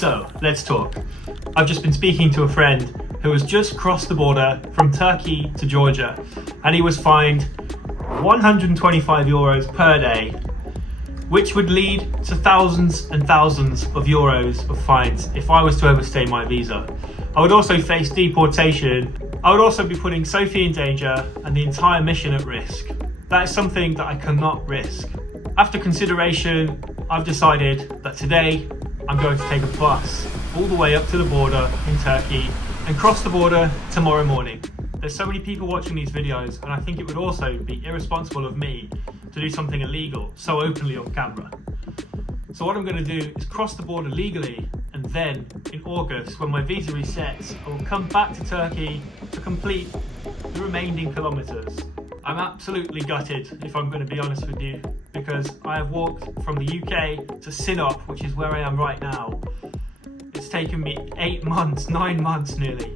So, let's talk. I've just been speaking to a friend who has just crossed the border from Turkey to Georgia, and he was fined 125 euros per day, which would lead to thousands and thousands of euros of fines if I was to overstay my visa. I would also face deportation. I would also be putting Sophie in danger and the entire mission at risk. That is something that I cannot risk. After consideration, I've decided that today I'm going to take a bus all the way up to the border in Turkey and cross the border tomorrow morning. There's so many people watching these videos, and I think it would also be irresponsible of me to do something illegal so openly on camera. So what I'm going to do is cross the border legally, and then in August, when my visa resets, I will come back to Turkey to complete the remaining kilometers. I'm absolutely gutted, if I'm going to be honest with you, because I have walked from the UK to Sinop, which is where I am right now. It's taken me 8 months, 9 months nearly,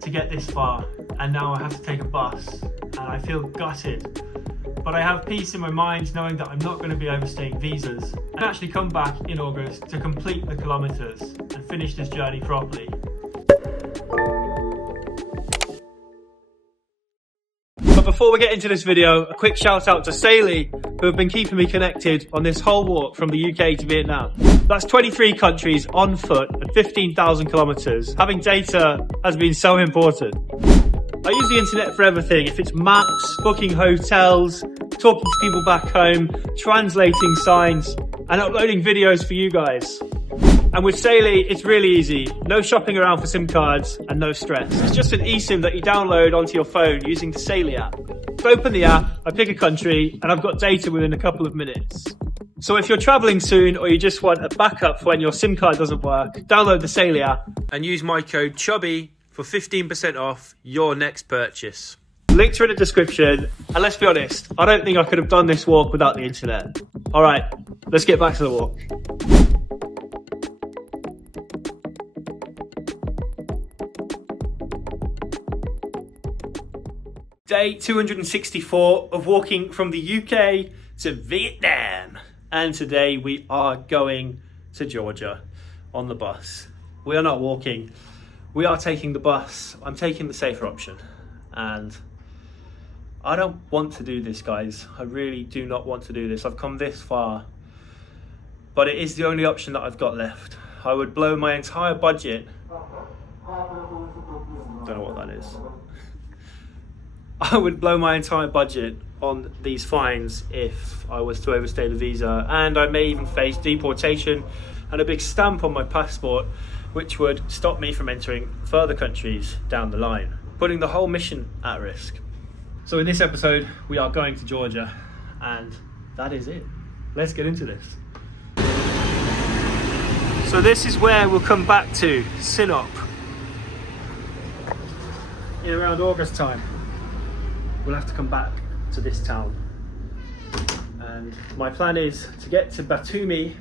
to get this far, and now I have to take a bus, and I feel gutted. But I have peace in my mind knowing that I'm not going to be overstaying visas and actually come back in August to complete the kilometers and finish this journey properly. But before we get into this video, a quick shout out to Saley, who have been keeping me connected on this whole walk from the UK to Vietnam. That's 23 countries on foot and 15,000 kilometers. Having data has been so important. I use the internet for everything. If it's maps, booking hotels, talking to people back home, translating signs, and uploading videos for you guys. And with Saley, it's really easy. No shopping around for SIM cards and no stress. It's just an eSIM that you download onto your phone using the Saley app. So open the app, I pick a country, and I've got data within a couple of minutes. So if you're traveling soon or you just want a backup for when your SIM card doesn't work, download the Saley app and use my code Chubby for 15% off your next purchase. Links are in the description, and let's be honest, I don't think I could have done this walk without the internet. All right, let's get back to the walk. Day 264 of walking from the UK to Vietnam, and today we are going to Georgia on the bus. We are not walking. We are taking the bus. I'm taking the safer option, and I don't want to do this, guys. I really do not want to do this. I've come this far, but it is the only option that I've got left. I would blow my entire budget. Don't know what that is. I would blow my entire budget on these fines if I was to overstay the visa, and I may even face deportation and a big stamp on my passport, which would stop me from entering further countries down the line, putting the whole mission at risk. So in this episode, we are going to Georgia, and that is it. Let's get into this. So this is where we'll come back to, Sinop, in around August time. We'll have to come back to this town. And my plan is to get to Batumi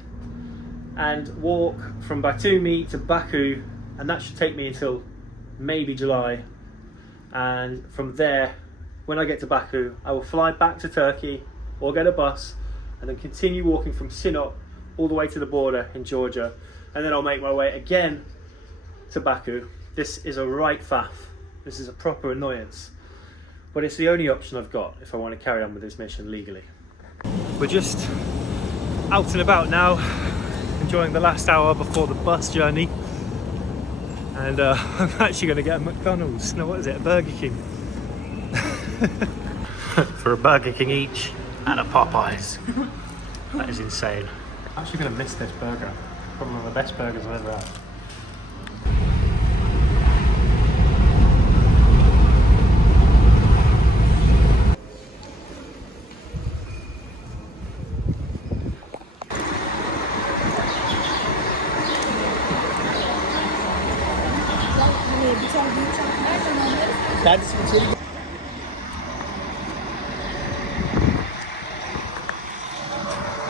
and walk from Batumi to Baku, and that should take me until maybe July. And from there, when I get to Baku, I will fly back to Turkey or get a bus and then continue walking from Sinop all the way to the border in Georgia, and then I'll make my way again to Baku. This is a right faff. This is a proper annoyance, but it's the only option I've got if I want to carry on with this mission legally. We're just out and about now, enjoying the last hour before the bus journey, and I'm actually going to get a McDonald's. No, what is it? A Burger King. For a Burger King each and a Popeyes. That is insane. I'm actually going to miss this burger. Probably one of the best burgers I've ever had.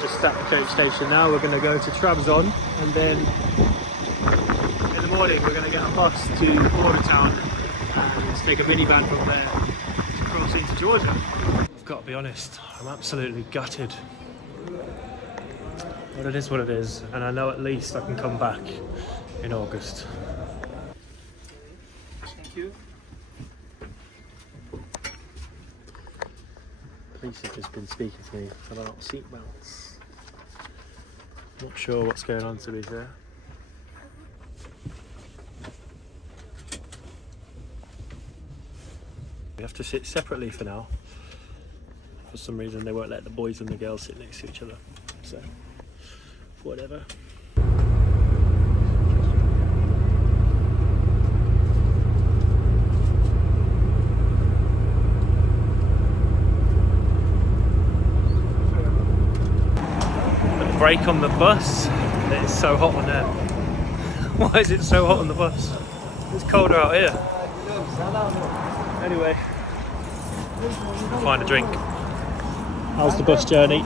Just at the coach station now. We're going to go to Trabzon, and then in the morning we're going to get a bus to border town and take a minivan from there to cross into Georgia. I've got to be honest, I'm absolutely gutted. But it is what it is, and I know at least I can come back in August. Thank you. Police have just been speaking to me about seatbelts. Not sure what's going on, to be fair. We have to sit separately for now. For some reason they won't let the boys and the girls sit next to each other, so whatever. The brake on the bus, it's so hot on there. Why is it so hot on the bus? It's colder out here. Anyway, we'll find a drink. How's the bus journey?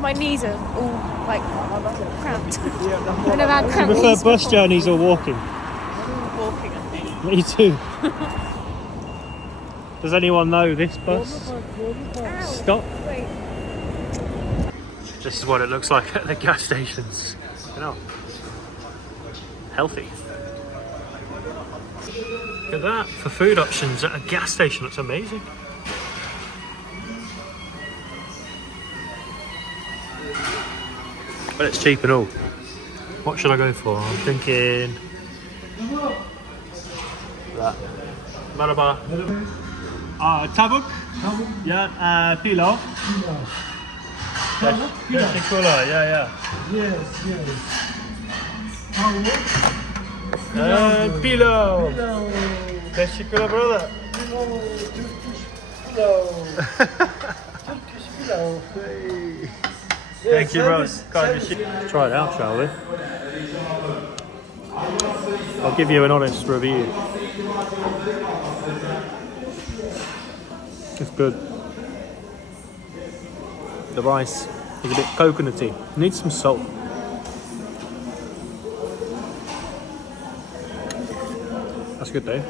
My knees are all like cramped. I've never had cramped Do you prefer knees bus before. journeys or walking? Walking, I think. Me too. Does anyone know this bus? Ow. Stop. Wait. This is what it looks like at the gas stations. You know, healthy. Look at that, for food options at a gas station, that's amazing. But it's cheap and all. What should I go for? I'm thinking that. Merhaba. Tavuk. Yeah, pilav. Teşekkürler. Yeah. Yes. Pilav. Teşekkürler, brother. Turkish pillow. Thank you, bro. Let's try it out, shall we? I'll give you an honest review. It's good. The rice is a bit coconutty. Needs some salt. That's good though.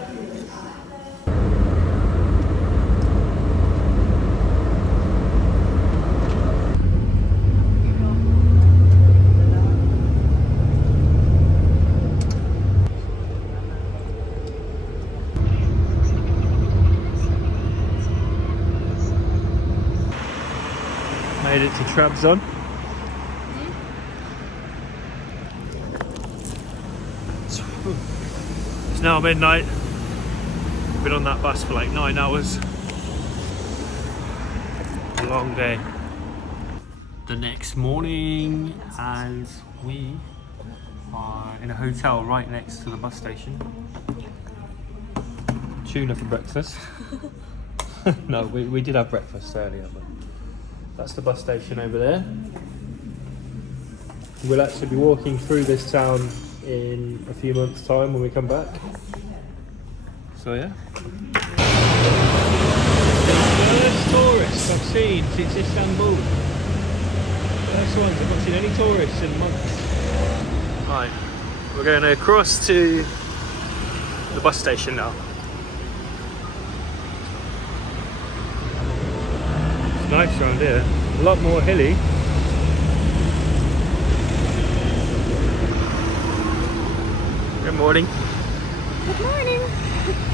Made it to Trabzon. It's now midnight. Been on that bus for like 9 hours. A long day. The next morning, and we are in a hotel right next to the bus station. Tuna for breakfast. No, we did have breakfast earlier, but that's the bus station over there. We'll actually be walking through this town in a few months' time when we come back. So yeah. First tourists I've seen since Istanbul. First ones, I've not seen any tourists in months. Right, we're going to cross to the bus station now. It's nice around here, a lot more hilly. Good morning. Good morning.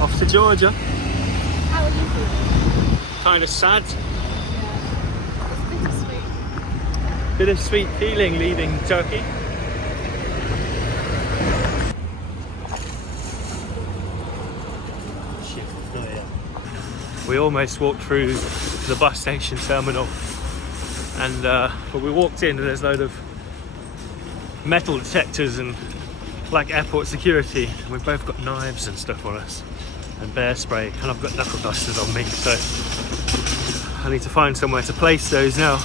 Off to Georgia. How are you feeling? Kind of sad. It's bittersweet. Bittersweet feeling leaving Turkey. Shit, oh yeah. We almost walked through the bus station terminal, and but we walked in and there's a load of metal detectors and like airport security, and we've both got knives and stuff on us and bear spray, and I've got knuckle dusters on me, so I need to find somewhere to place those now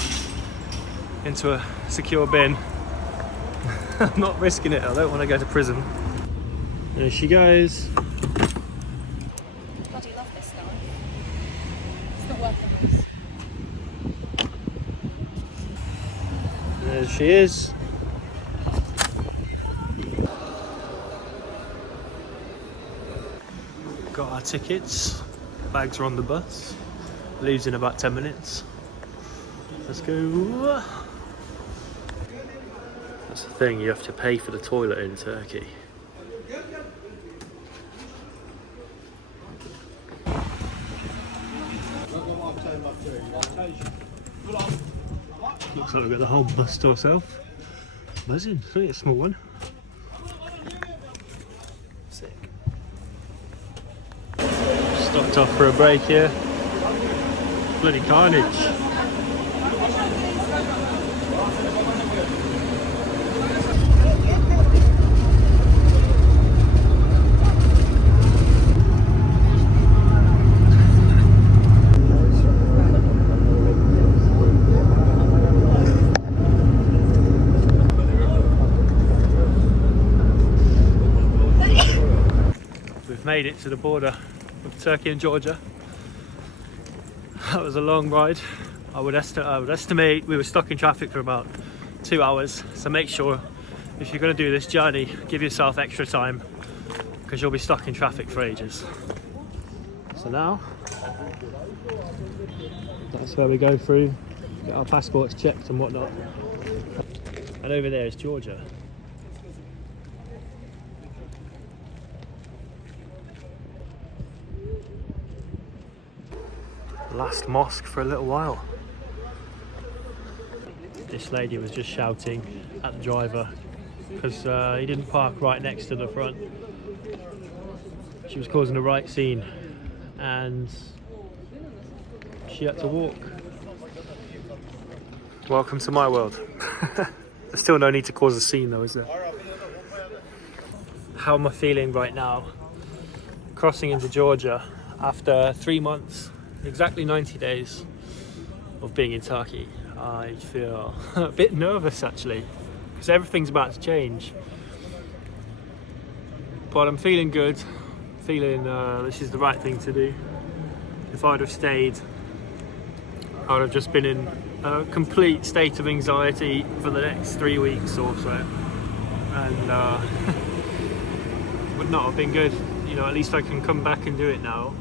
into a secure bin. I'm not risking it, I don't want to go to prison. There she goes. Bloody love this now. It's the worth of this. There she is. Got our tickets. Bags are on the bus. Leaves in about 10 minutes. Let's go. That's the thing, you have to pay for the toilet in Turkey. Looks like we've got the whole bus to ourselves. Amazing, it's only a small one. Sick. Stopped off for a break here. Bloody carnage. Made it to the border of Turkey and Georgia. That was a long ride. I would estimate we were stuck in traffic for about 2 hours. So make sure if you're going to do this journey, give yourself extra time because you'll be stuck in traffic for ages. So now, that's where we go through, get our passports checked and whatnot. And over there is Georgia. Last mosque for a little while. This lady was just shouting at the driver because he didn't park right next to the front. She was causing a right scene and she had to walk. Welcome to my world. There's still no need to cause a scene though, is there? How am I feeling right now? Crossing into Georgia after 3 months. Exactly 90 days of being in Turkey. I feel a bit nervous actually because everything's about to change, but I'm feeling good, feeling this is the right thing to do. If I'd have stayed, I would have just been in a complete state of anxiety for the next 3 weeks or so, and would not have been good. You know, at least I can come back and do it now.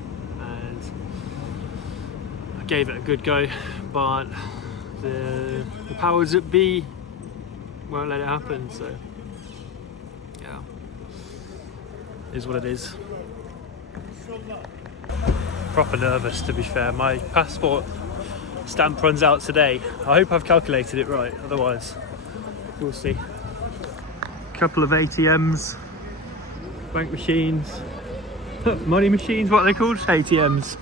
Gave it a good go, but the powers that be won't let it happen, so yeah, is what it is. Proper nervous, to be fair. My passport stamp runs out today. I hope I've calculated it right, otherwise we'll see. Couple of ATMs, bank machines, money machines, what are they called? ATMs.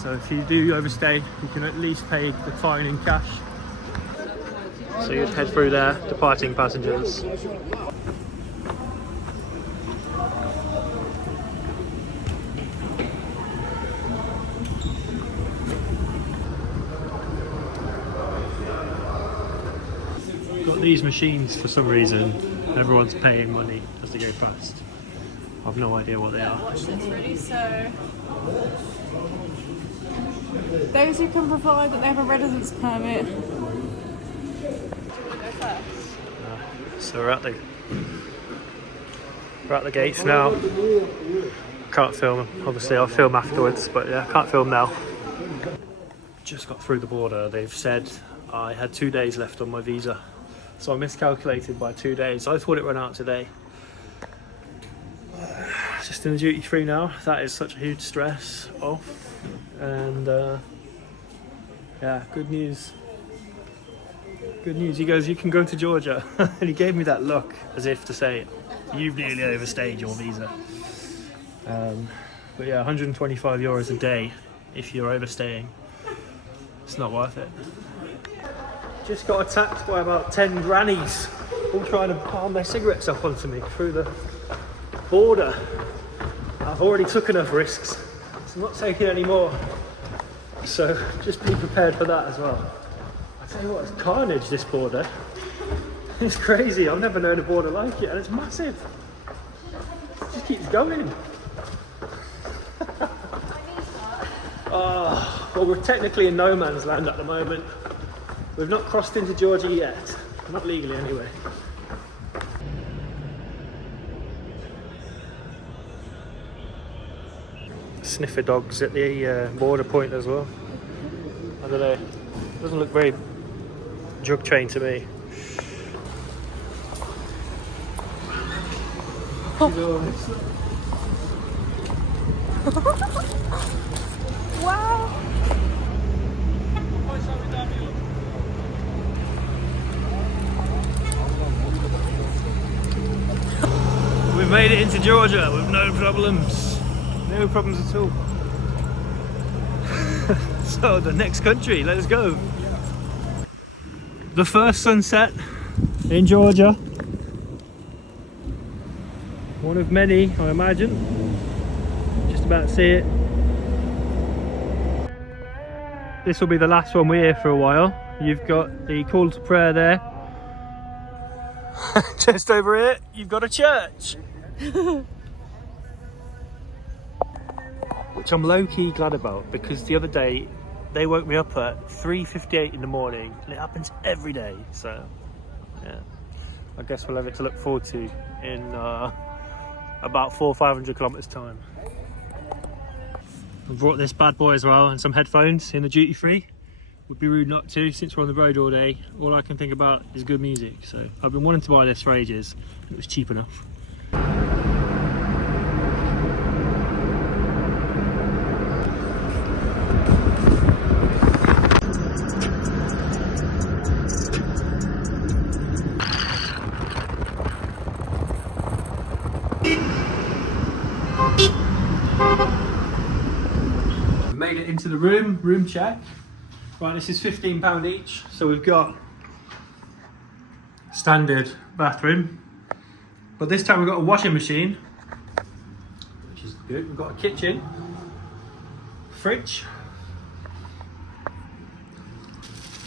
So if you do overstay, you can at least pay the fine in cash. So you'd head through there, departing passengers. Got these machines for some reason. Everyone's paying money as they go past. I've no idea what they are. Watch this really, so those who can provide that they have a residence permit. So we're at the gates now. Can't film, obviously I'll film afterwards, but yeah, can't film now. Just got through the border. They've said I had 2 days left on my visa, so I miscalculated by 2 days. I thought it ran out today. Just in the duty free now. That is such a huge stress off, and yeah, good news. Good news. He goes, you can go to Georgia. And he gave me that look as if to say, you've nearly overstayed your visa. But yeah, 125 euros a day if you're overstaying. It's not worth it. Just got attacked by about 10 grannies, all trying to palm their cigarettes up onto me through the border. I've already took enough risks, so I'm not taking any more. So just be prepared for that as well. I tell you what, it's carnage, this border. It's crazy. I've never known a border like it, and it's massive. It just keeps going. Oh, well, we're technically in no man's land at the moment. We've not crossed into Georgia yet, not legally anyway. Sniffer dogs at the border point as well. I don't know, doesn't look very drug train to me. Wow. We made it into Georgia with no problems. No problems at all. So the next country, let's go. The first sunset in Georgia. One of many, I imagine. Just about to see it. This will be the last one we're here for a while. You've got the call to prayer there. Just over here, you've got a church. Which I'm low-key glad about, because the other day they woke me up at 3:58 in the morning, and it happens every day. So yeah, I guess we'll have it to look forward to in about 400 or 500 kilometers time. I brought this bad boy as well, and some headphones in the duty free. Would be rude not to, since we're on the road all day. All I can think about is good music. So I've been wanting to buy this for ages, and it was cheap enough. Made it into the room check. Right, this is £15 each. So we've got standard bathroom, but this time we've got a washing machine, which is good. We've got a kitchen, fridge,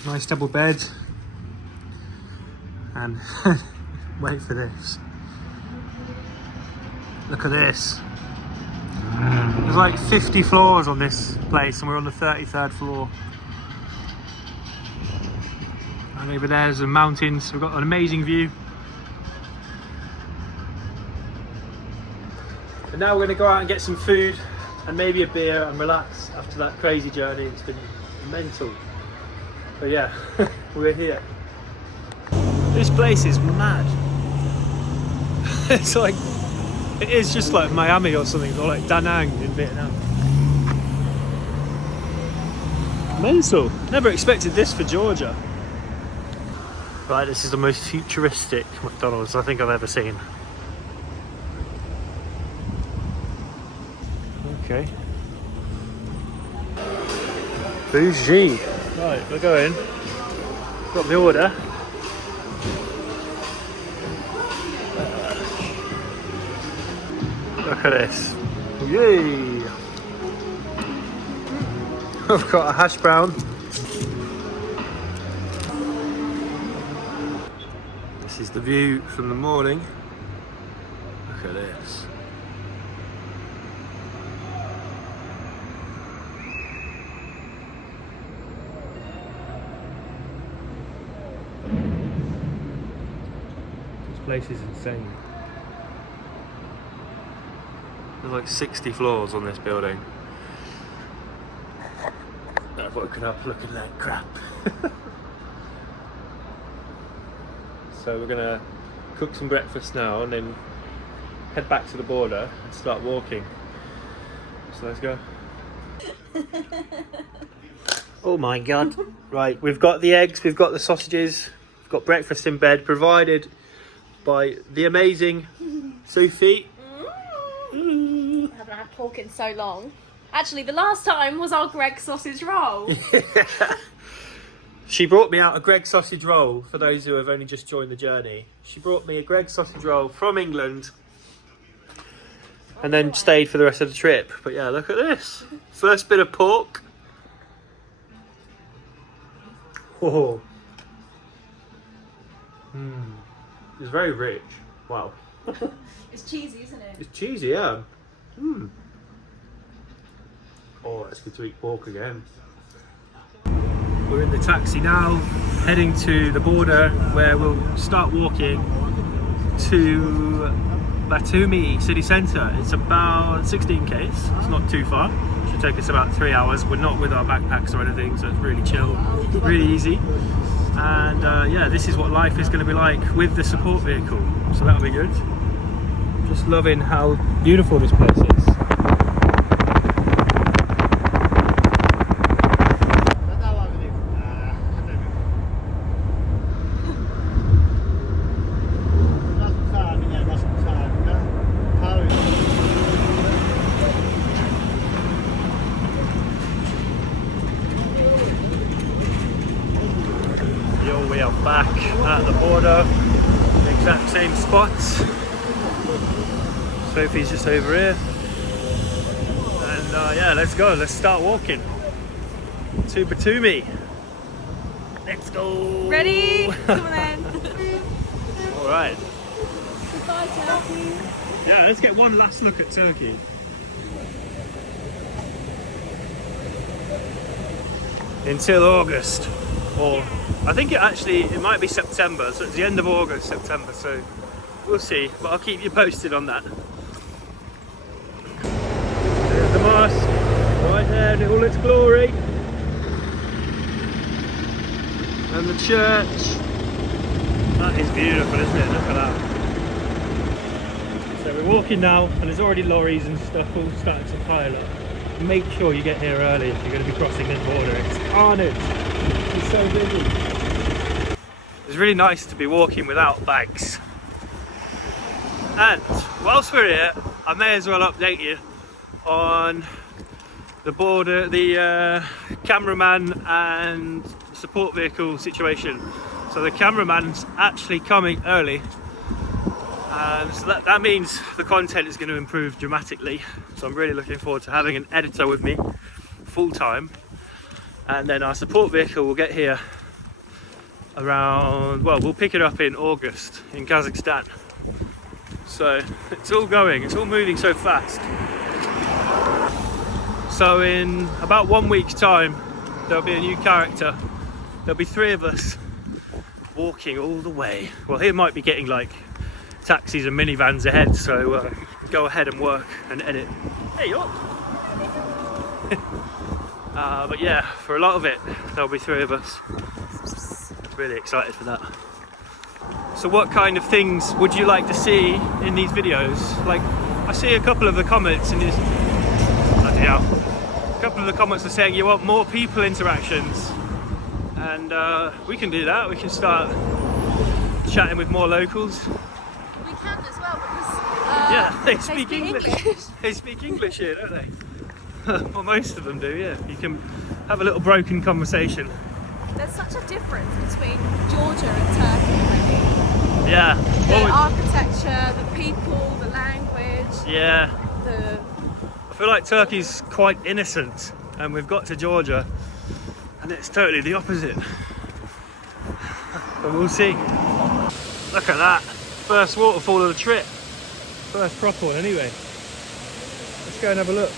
nice double bed, and wait for this. Look at this. There's like 50 floors on this place, and we're on the 33rd floor. And over there's the mountains. We've got an amazing view. And now we're going to go out and get some food and maybe a beer and relax after that crazy journey. It's been mental. But yeah, we're here. This place is mad. It's like, it is just like Miami or something, or like Da Nang in Vietnam. Mental. Never expected this for Georgia. Right, this is the most futuristic McDonald's I think I've ever seen. Okay. Bougie. Right, we'll go in. Got the order. Look at this. Yay! I've got a hash brown. This is the view from the morning. Look at this. This place is insane. There's like 60 floors on this building. I've woken up looking like crap. So we're gonna cook some breakfast now and then head back to the border and start walking. So let's go. Oh my god. Right, we've got the eggs, we've got the sausages, we've got breakfast in bed provided by the amazing Sophie. I haven't had pork in so long. Actually, the last time was our Greg sausage roll. Yeah. She brought me out a Greg sausage roll, for those who have only just joined the journey. She brought me a Greg sausage roll from England and then stayed for the rest of the trip. But yeah, look at this. First bit of pork. Oh. It's very rich. Wow. It's cheesy, isn't it? It's cheesy, yeah. Oh, it's good to eat pork again. We're in the taxi now, heading to the border where we'll start walking to Batumi city centre. It's about 16 k's, it's not too far. It should take us about 3 hours. We're not with our backpacks or anything, so it's really chill, really easy. And yeah, this is what life is going to be like with the support vehicle, so that'll be good. Just loving how beautiful this place is. We are back at the border, the exact same spots. Sophie's just over here, and yeah, let's go. Let's start walking to Batumi. Let's go. Ready? Come on then. All right. Goodbye, Turkey. Yeah, let's get one last look at Turkey. Until August, or I think it might be September, so it's the end of August, September, so we'll see, but I'll keep you posted on that. There's the mosque, right there in all its glory. And the church. That is beautiful, isn't it? Look at that. So we're walking now, and there's already lorries and stuff all starting to pile up. Make sure you get here early if you're going to be crossing this border. It's carnage. It's so busy. It's really nice to be walking without bags. And whilst we're here, I may as well update you on the border, the cameraman and support vehicle situation. So the cameraman's actually coming early, and so that means the content is going to improve dramatically. So I'm really looking forward to having an editor with me full time. And then our support vehicle will get here around, well, we'll pick it up in August in Kazakhstan. So it's all going, it's all moving so fast. So in about 1 week's time, there'll be a new character. There'll be 3 of us walking all the way. Well, he might be getting like taxis and minivans ahead, so go ahead and work and edit. Hey, up! But yeah, for a lot of it, there'll be 3 of us. Really excited for that. So what kind of things would you like to see in these videos? Like, I see a couple of the comments and a couple of the comments are saying you want more people interactions, and we can do that. We can start chatting with more locals. We can as well because yeah, they speak English. They speak English here, don't they? Well, most of them do, yeah. You can have a little broken conversation. there's such a difference between Georgia and Turkey, really. Yeah. The architecture, the people, the language. Yeah. I feel like Turkey's quite innocent, and we've got to Georgia and it's totally the opposite. But we'll see. Look at that. First waterfall of the trip. First proper one anyway. Let's go and have a look.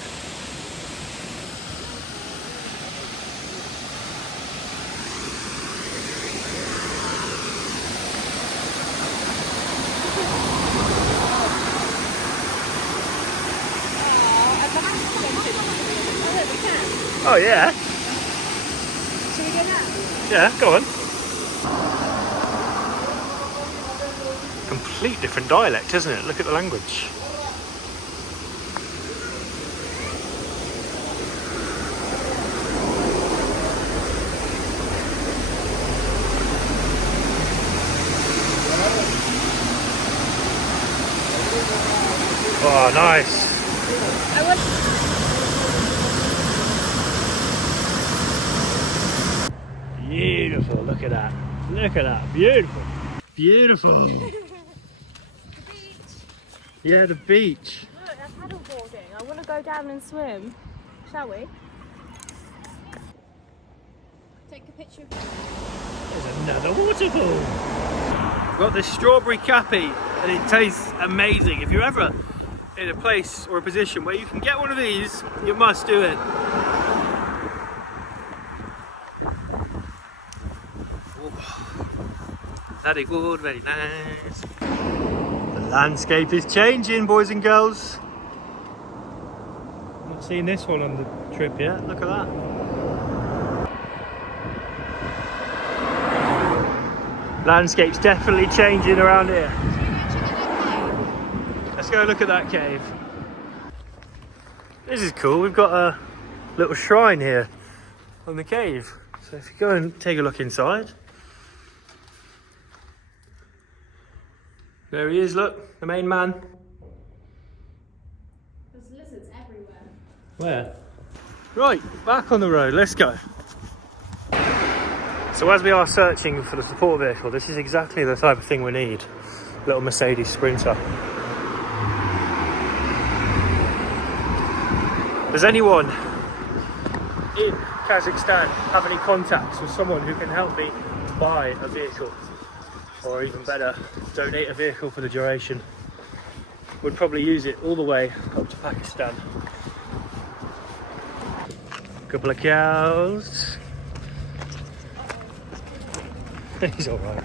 Oh yeah. Shall we go now? Yeah, go on. Complete different dialect, isn't it? Look at the language. Oh, nice. Beautiful, look at that. Look at that, beautiful. Beautiful. The beach. Yeah, the beach. Look, that's paddle boarding. I want to go down and swim. Shall we? Take a picture of There's another waterfall. We've got this strawberry cappy and it tastes amazing. If you're ever in a place or a position where you can get one of these, you must do it. Very good, very nice. The landscape is changing, boys and girls. Not seen this one on the trip yet. Look at that. Landscape's definitely changing around here. Let's go look at that cave. This is cool. We've got a little shrine here on the cave. So if you go and take a look inside. There he is, look, the main man. There's lizards everywhere. Where? Right, back on the road, let's go. So as we are searching for the support vehicle, this is exactly the type of thing we need. Little Mercedes Sprinter. Does anyone in Kazakhstan have any contacts with someone who can help me buy a vehicle? Or even better, donate a vehicle for the duration? Would probably use it all the way up to Pakistan. Couple of cows. He's alright.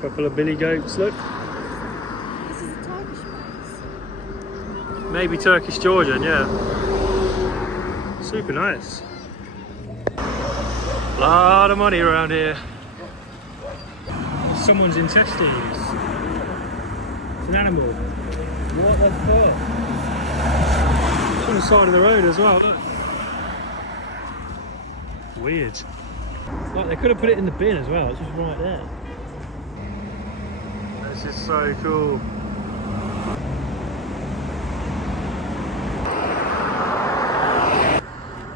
Couple of billy goats, look. This is a Turkish place. Maybe Turkish Georgian, yeah. Super nice. Lot of money around here. Someone's intestines. It's an animal. What the fuck? It's on the side of the road as well, look. Weird. Like, they could have put it in the bin as well, it's just right there. This is so cool.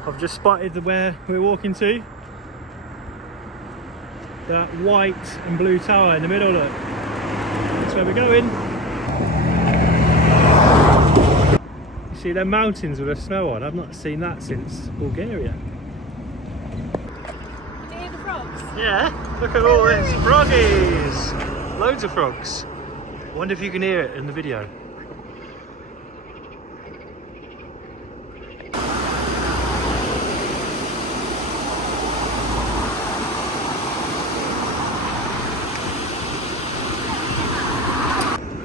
I've just spotted where we're walking to. That white and blue tower in the middle, look. That's where we're going. You see them mountains with the snow on? I've not seen that since Bulgaria. Can you hear the frogs? Yeah, look at all these froggies! Loads of frogs. I wonder if you can hear it in the video.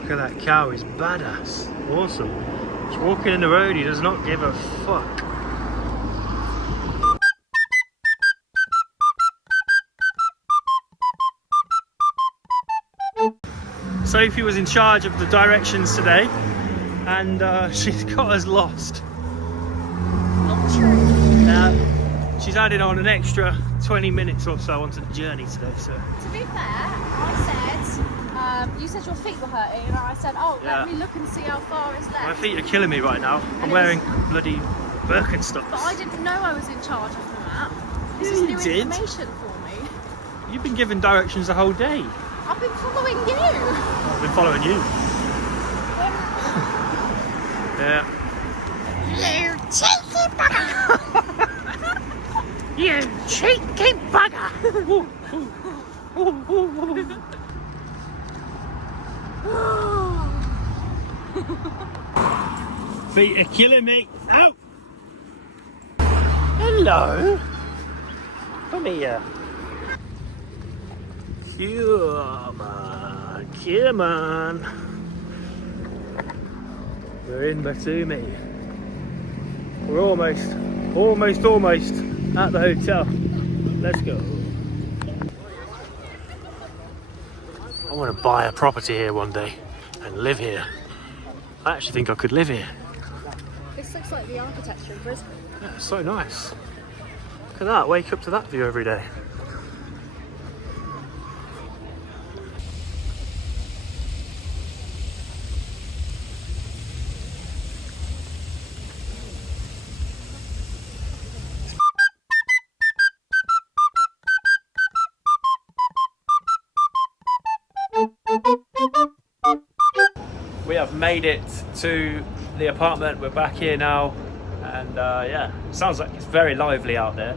Look at that cow, he's badass. Awesome. He's walking in the road, he does not give a fuck. Sophie was in charge of the directions today and she's got us lost. Not true. She's added on an extra 20 minutes or so onto the journey today, so. To be fair, I said, you said your feet were hurting and I said, oh, Yeah. let me look and see how far is left. My feet are killing me right now. I'm wearing bloody Birkenstocks. But I didn't know I was in charge of the map. This is You new did. information for me. You've been given directions the whole day. I've been following you. I've been following you. Yeah. You cheeky bugger! You cheeky bugger! Feet are killing me. Ow! Hello. Come here. Come on. We're in Batumi. We're almost at the hotel. Let's go. I want to buy a property here one day and live here. I actually think I could live here. This looks like the architecture in Brisbane. Yeah, it's so nice. Look at that, wake up to that view every day. We have made it to the apartment. We're back here now, and yeah, sounds like it's very lively out there.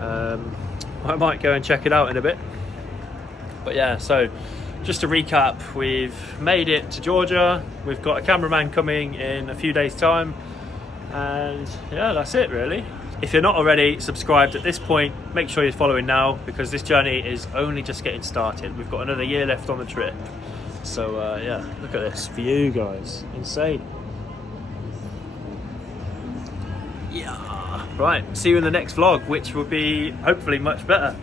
I might go and check it out in a bit. But yeah, so just to recap, we've made it to Georgia. We've got a cameraman coming in a few days' time, and yeah, that's it really. If you're not already subscribed at this point, make sure you're following now, because this journey is only just getting started. We've got another year left on the trip. So yeah, look at this view, guys. Insane. Yeah. Right, see you in the next vlog, which will be hopefully much better.